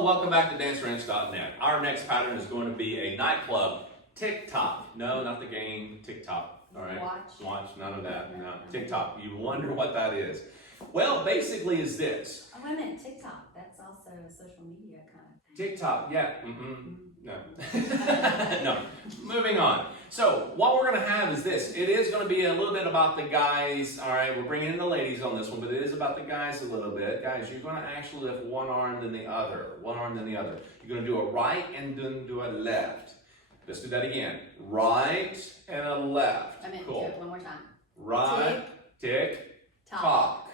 Hello, welcome back to DanceRanch.net. Our next pattern is going to be a nightclub Tic-Toc. No, not the game Tic-Toc. All right. Watch, none of that. No, Tic-Toc. You wonder what that is. Well, basically is this. Oh, wait a minute, TikTok. That's also a social media kind of thing. Tic-Toc, yeah. No. No. Moving on. So what we're going to have is this. It is going to be a little bit about the guys. All right, we're bringing in the ladies on this one, but it is about the guys a little bit. Guys, you're going to actually lift one arm then the other. One arm then the other. You're going to do a right and then do a left. Let's do that again. Right and a left. I meant cool. Do it one more time. Right, tick, tock.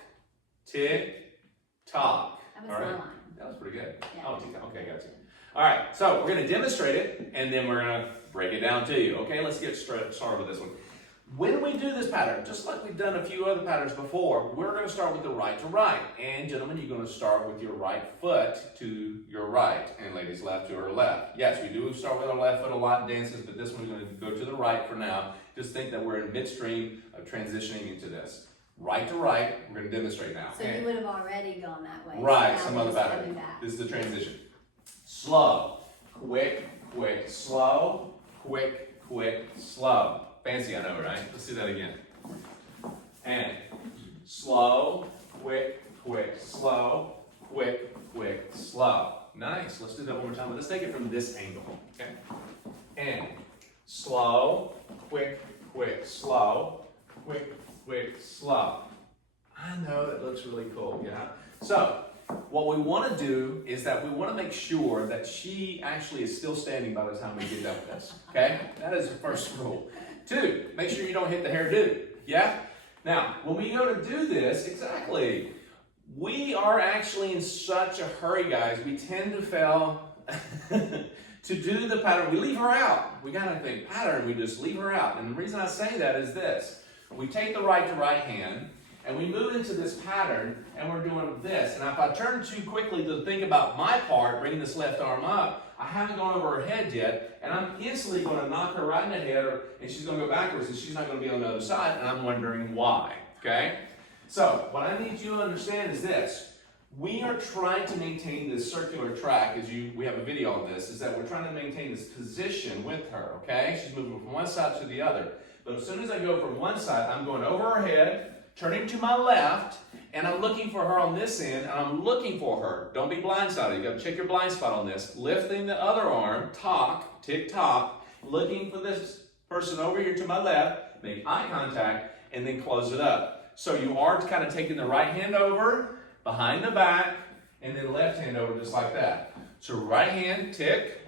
Tick, tock. That was all right. my line. That was pretty good. Yeah. Oh, okay, got you. All right, so we're going to demonstrate it, and then we're going to break it down to you. Okay, let's get started with this one. When we do this pattern, just like we've done a few other patterns before, we're going to start with the right to right. And gentlemen, you're going to start with your right foot to your right, and ladies, left to her left. Yes, we do start with our left foot a lot in dances, but this one we're going to go to the right for now. Just think that we're in midstream of transitioning into this. Right to right, we're going to demonstrate now. So you would have already gone that way. Right, so some other pattern. This is the transition. Slow, quick, quick, slow, quick, quick, slow. Fancy, I know, right? Let's do that again. And slow, quick, quick, slow, quick, quick, slow. Nice. Let's do that one more time. Let's take it from this angle. Okay. And slow, quick, quick, slow, quick, quick, slow. I know that looks really cool, yeah? So, what we want to do is that we want to make sure that she actually is still standing by the time we get done with this, okay? That is the first rule. 2, make sure you don't hit the hairdo, yeah? Now, when we go to do this, exactly, we are actually in such a hurry, guys. We tend to fail to do the pattern. We leave her out. We got to think pattern, we just leave her out. And the reason I say that is this. We take the right to right hand, and we move into this pattern, and we're doing this. And if I turn too quickly to think about my part, bringing this left arm up, I haven't gone over her head yet, and I'm instantly going to knock her right in the head, and she's going to go backwards, and she's not going to be on the other side, and I'm wondering why, okay? So, what I need you to understand is this. We are trying to maintain this circular track, we have a video on this, is that we're trying to maintain this position with her, okay? She's moving from one side to the other. But as soon as I go from one side, I'm going over her head, turning to my left, and I'm looking for her on this end, and I'm looking for her. Don't be blindsided. You got to check your blind spot on this. Lifting the other arm, tock, tick-tock, looking for this person over here to my left, make eye contact, and then close it up. So you are kind of taking the right hand over, behind the back, and then left hand over just like that. So right hand, tick,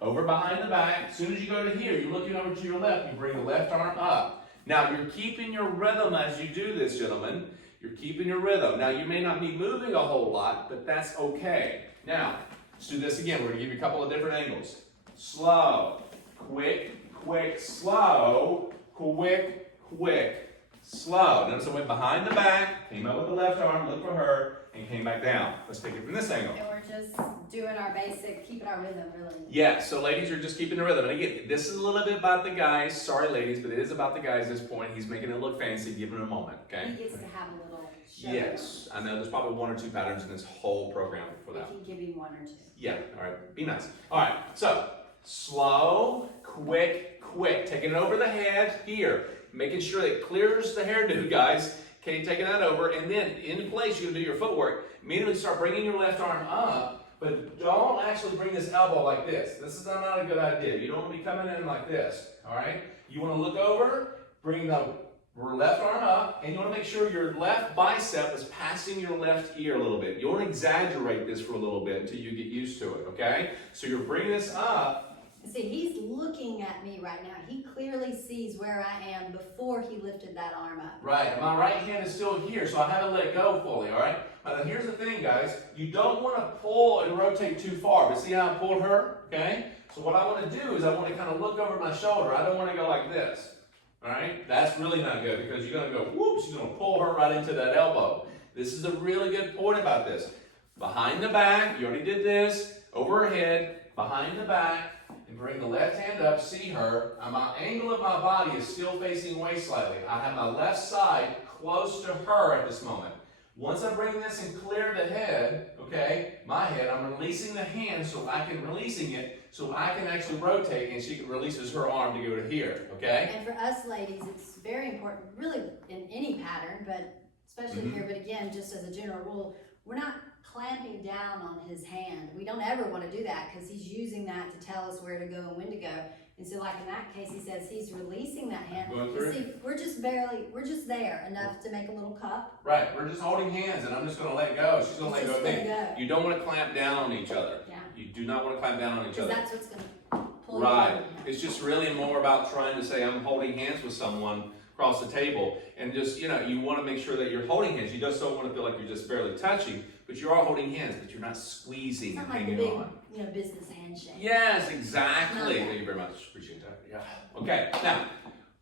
over behind the back. As soon as you go to here, you're looking over to your left, you bring the left arm up. Now, you're keeping your rhythm as you do this, gentlemen. You're keeping your rhythm. Now, you may not be moving a whole lot, but that's okay. Now, let's do this again. We're going to give you a couple of different angles. Slow, quick, quick, slow, quick, quick, slow. Notice I went behind the back, came up with the left arm, looked for her, and came back down. Let's take it from this angle. And we're just doing our basic, keeping our rhythm, really. Yeah, so ladies are just keeping the rhythm. And again, this is a little bit about the guys. Sorry, ladies, but it is about the guys at this point. He's making it look fancy. Give him a moment, okay? He gets to have a little show. Yes, I know there's probably 1 or 2 patterns in this whole program for that. We can give him 1 or 2. Yeah, all right, be nice. All right, so slow, quick, quick. Taking it over the head here. Making sure that it clears the hairdo, guys. Okay, taking that over. And then in place, you're going to do your footwork. Immediately start bringing your left arm up, but don't actually bring this elbow like this. This is not a good idea. You don't want to be coming in like this, all right? You want to look over, bring the left arm up, and you want to make sure your left bicep is passing your left ear a little bit. You want to exaggerate this for a little bit until you get used to it, okay? So you're bringing this up. See, he's looking at me right now. He clearly sees where I am before he lifted that arm up. Right, my right hand is still here, so I haven't let go fully, all right? Now, here's the thing, guys. You don't want to pull and rotate too far, but see how I pulled her, okay? So what I want to do is I want to kind of look over my shoulder. I don't want to go like this, all right? That's really not good because you're going to go, whoops, you're going to pull her right into that elbow. This is a really good point about this. Behind the back, you already did this, over her head, behind the back, and bring the left hand up, see her. My angle of my body is still facing away slightly. I have my left side close to her at this moment. Once I bring this and clear the head, okay, okay, my head, I'm releasing the hand so I can actually rotate, and she releases her arm to go to here, okay? And for us ladies, it's very important, really in any pattern, but especially here, but again, just as a general rule, we're not clamping down on his hand. We don't ever want to do that because he's using that to tell us where to go and when to go. And so like in that case, he says he's releasing that hand. You see, we're just there enough to make a little cup. Right, we're just holding hands and I'm just gonna let go. She's gonna let go of me. You don't want to clamp down on each other. Yeah. You do not want to clamp down on each other. That's what's gonna pull you right. over. It's just really more about trying to say I'm holding hands with someone across the table, and just, you know, you want to make sure that you're holding hands. You just don't want to feel like you're just barely touching, but you are holding hands, but you're not squeezing and hanging on. You know, business handshake. Yes, exactly. Thank you very much. Appreciate that. Yeah. Okay. Now,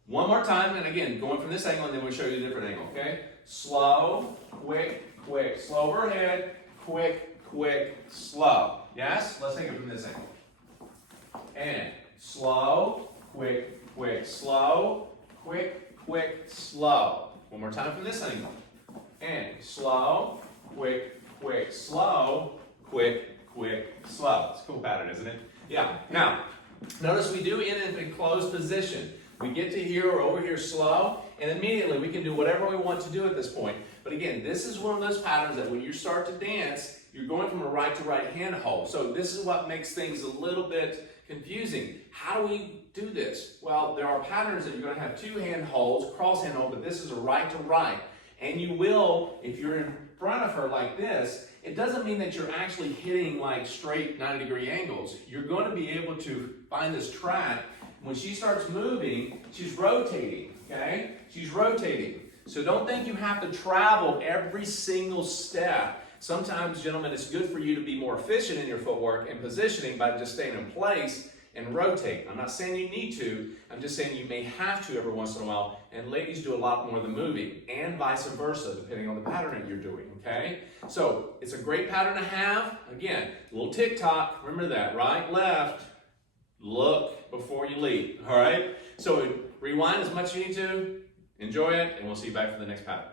one more time, and again, going from this angle, and then we'll show you a different angle. Okay. Slow, quick, quick. Slow overhead. Quick, quick, slow. Yes. Let's take it from this angle. And slow, quick, quick, slow. Quick, quick, slow. One more time from this angle. And slow, quick, quick, slow, quick, quick, slow. It's a cool pattern, isn't it? Yeah. Now, notice we do end in a closed position. We get to here or over here slow, and immediately we can do whatever we want to do at this point. But again, this is one of those patterns that when you start to dance, you're going from a right to right hand hold. So this is what makes things a little bit confusing. How do we do this? Well, there are patterns that you're going to have two hand holds, cross hand hold, but this is a right to right. And you will, if you're in front of her like this, it doesn't mean that you're actually hitting like straight 90-degree angles. You're going to be able to find this track. When she starts moving, she's rotating, okay? She's rotating. So don't think you have to travel every single step. Sometimes, gentlemen, it's good for you to be more efficient in your footwork and positioning by just staying in place and rotate. I'm not saying you need to, I'm just saying you may have to every once in a while, and ladies do a lot more than moving, and vice versa, depending on the pattern that you're doing, okay? So, it's a great pattern to have. Again, a little Tic-Toc, remember that, right, left, look before you leap, all right? So, rewind as much as you need to, enjoy it, and we'll see you back for the next pattern.